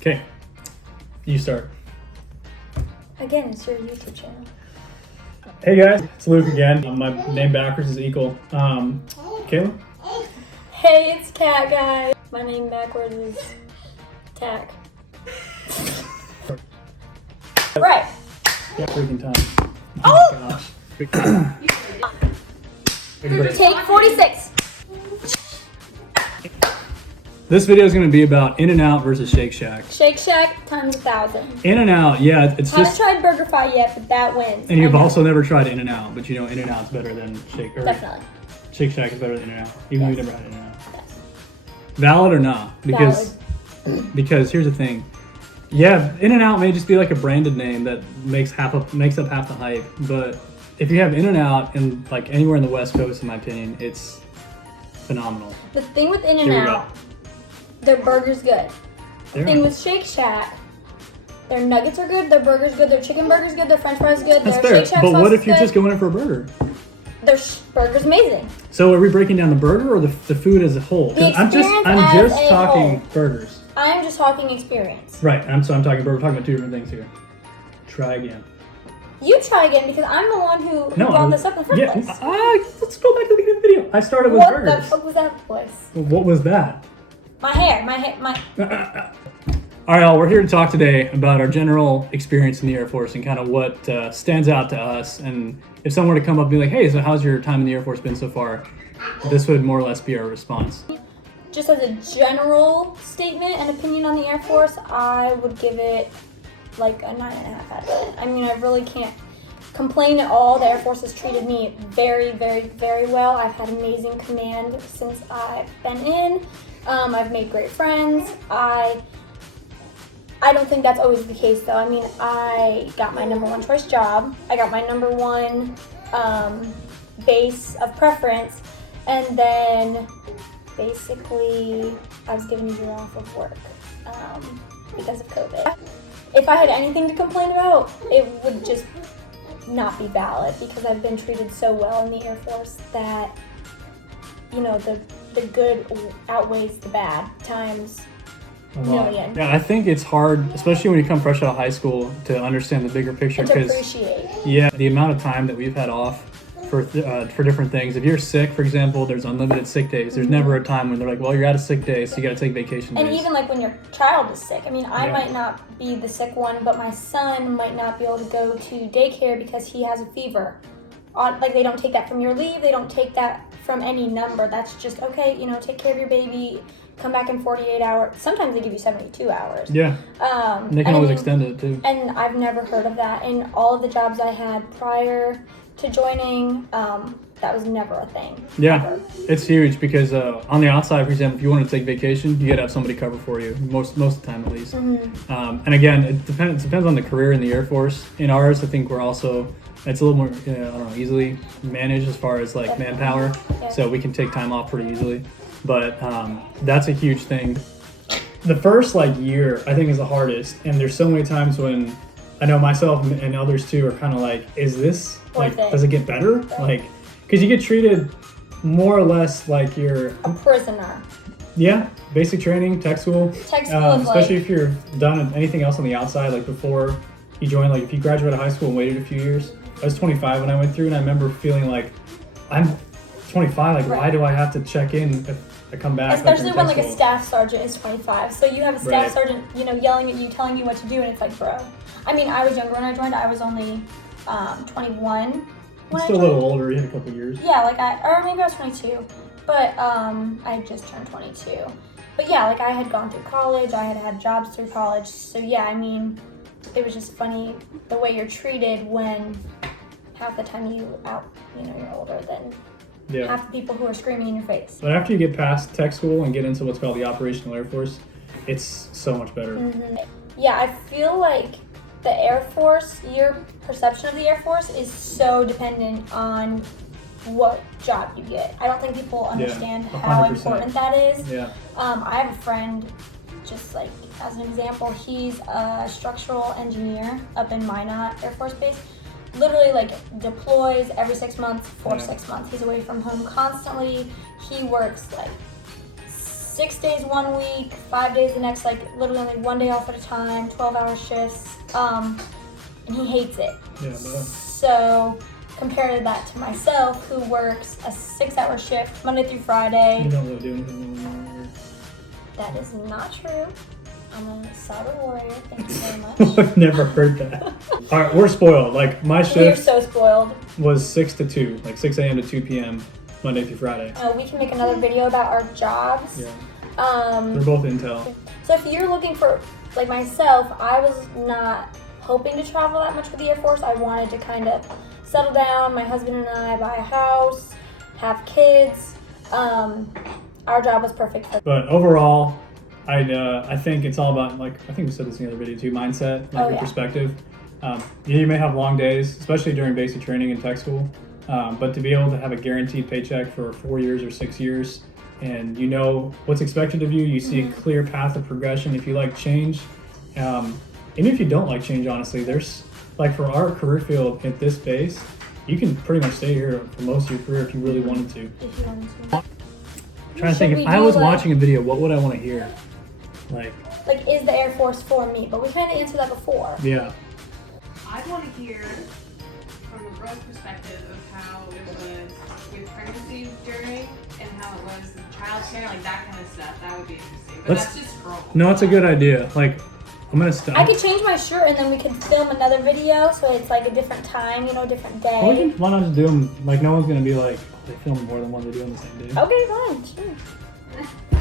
Okay, you start. Again, it's your YouTube channel. Hey guys, it's Luke again. My name backwards is Equal. Kayla? Hey, it's Kat, guys. My name backwards is Tack. Right. Yeah, freaking time. Oh! My gosh. Big time. Big break. Take 46. This video is going to be about In-N-Out versus Shake Shack. Shake Shack times 1,000. In-N-Out, yeah, it's Haven't just... tried BurgerFi yet, but that wins. And you've I know. also never tried In-N-Out, but you know In-N-Out's better than Shake... Or Definitely. Shake Shack is better than In-N-Out, even though you've never had In-N-Out. Yes. Valid or not? Because here's the thing. Yeah, In-N-Out may just be like a branded name that makes up half the hype, but if you have In-N-Out in like anywhere in the West Coast, in my opinion, it's phenomenal. The thing with Here we In-N-Out, go. their burger's good. The There. thing with Shake Shack, their nuggets are good, their burger's good, their chicken burger's good, their french fries good, That's their fair. Shake Shack But sauce what is if you're good. just going in for a burger? Their burger's amazing. So are we breaking down the burger or the food as a whole? 'Cause The I'm just experience as a talking whole. burgers. I am just talking experience. Right. I'm talking burger. We're talking about two different things here. Try again. You try again because I'm the one who No, brought this up in the first yeah. place. Let's go back to the beginning of the video. I started with What burgers. the fuck was that voice? What was that? My hair. All right, y'all, we're here to talk today about our general experience in the Air Force and kind of what stands out to us. And if someone were to come up and be like, hey, so how's your time in the Air Force been so far? This would more or less be our response. Just as a general statement and opinion on the Air Force, I would give it like a 9.5 out of 10. I mean, I really can't complain at all. The Air Force has treated me very, very, very well. I've had amazing command since I've been in. I've made great friends. I don't think that's always the case though. I mean, I got my number one choice job. I got my number one base of preference. And then basically I was given a year off of work because of COVID. If I had anything to complain about, it would just not be valid because I've been treated so well in the Air Force that, you know, the good outweighs the bad times A lot. million. Yeah, I think it's hard, especially when you come fresh out of high school, to understand the bigger picture. And to Because appreciate. yeah, the amount of time that we've had off for different things. If you're sick, for example, there's unlimited sick days. There's never a time when they're like, well, you're out of sick days, so you got to take vacation days. And even like when your child is sick. I mean, I Yeah. might not be the sick one, but my son might not be able to go to daycare because he has a fever. Like they don't take that from your leave. They don't take that from any number. That's just, okay, you know, take care of your baby, come back in 48 hours. Sometimes they give you 72 hours. Yeah, and they can and I always mean, extend it too. And I've never heard of that. In all of the jobs I had prior to joining, that was never a thing. Yeah, Ever. it's huge because on the outside, for example, if you want to take vacation, you got to have somebody cover for you most of the time at least. And again, it depends on the career in the Air Force. In ours, I think we're also it's a little more I don't know, easily managed as far as like manpower, Yeah. so we can take time off pretty easily. But that's a huge thing. The first like year, I think, is the hardest, and there's so many times when I know myself and others too are kind of like, is this like, Worth it. does it get better? Right. Like, because you get treated more or less like you're, A prisoner. yeah, basic training, tech school. Tech school is especially like, if you're done anything else on the outside, like before you join, like if you graduated high school and waited a few years. I was 25 when I went through, and I remember feeling like, I'm 25, like why Right. do I have to check in if I come back? especially like, when in tech like a school? staff sergeant is 25. So you have a staff Right. sergeant, you know, yelling at you, telling you what to do, and it's like, bro. I mean, I was younger when I joined. I was only 21 when Still I a joined. little older, you had a couple years. Yeah, like or maybe I was 22, but I had just turned 22. But yeah, like I had gone through college, I had had jobs through college, so yeah, I mean, it was just funny the way you're treated when half the time you're older than Yeah. half the people who are screaming in your face. But after you get past tech school and get into what's called the Operational Air Force, it's so much better. Yeah, I feel like the Air Force, your perception of the Air Force is so dependent on what job you get. I don't think people understand how 100%. important that is. Yeah. I have a friend, just like as an example, he's a structural engineer up in Minot Air Force Base. Literally like deploys every 6 months for 6 months. He's away from home constantly. He works like 6 days 1 week, 5 days the next, like literally only 1 day off at a time, 12-hour shifts, and he hates it. Yeah, but So compare that to myself, who works a 6-hour shift Monday through Friday. you don't really do anything anymore. That is not true. I'm a cyber warrior. Thank you very much. I've never heard that. All right, we're spoiled. Like my We're shift so spoiled. was 6 to 2, like 6 a.m. to 2 p.m. Monday through Friday. We can make another video about our jobs. Yeah, they're both Intel. So if you're looking for, like myself, I was not hoping to travel that much with the Air Force. I wanted to kind of settle down, my husband and I, buy a house, have kids. Our job was perfect for But overall, I think it's all about, like, I think we said this in the other video too, mindset, like your perspective. You may have long days, especially during basic training and tech school, but to be able to have a guaranteed paycheck for 4 years or 6 years, and you know what's expected of you, you see a clear path of progression. If you like change, and if you don't like change, honestly, there's, like for our career field at this base, you can pretty much stay here for most of your career if you really wanted to. if you wanted to. I'm trying to think, if I was watching a video, what would I want to hear? Like, is the Air Force for me? But we kind of answered that before. yeah. I'd want to hear from a girl's perspective of how it was with pregnancy during and how it was with childcare, like that kind of stuff. That would be interesting. But that's just girl. No, it's a good idea. Like, I'm gonna stop. I could change my shirt and then we could film another video so it's like a different time, you know, different day. Why not just do them? Like, no one's gonna be like, oh, they film more than one they do on the same day. Okay, fine, sure.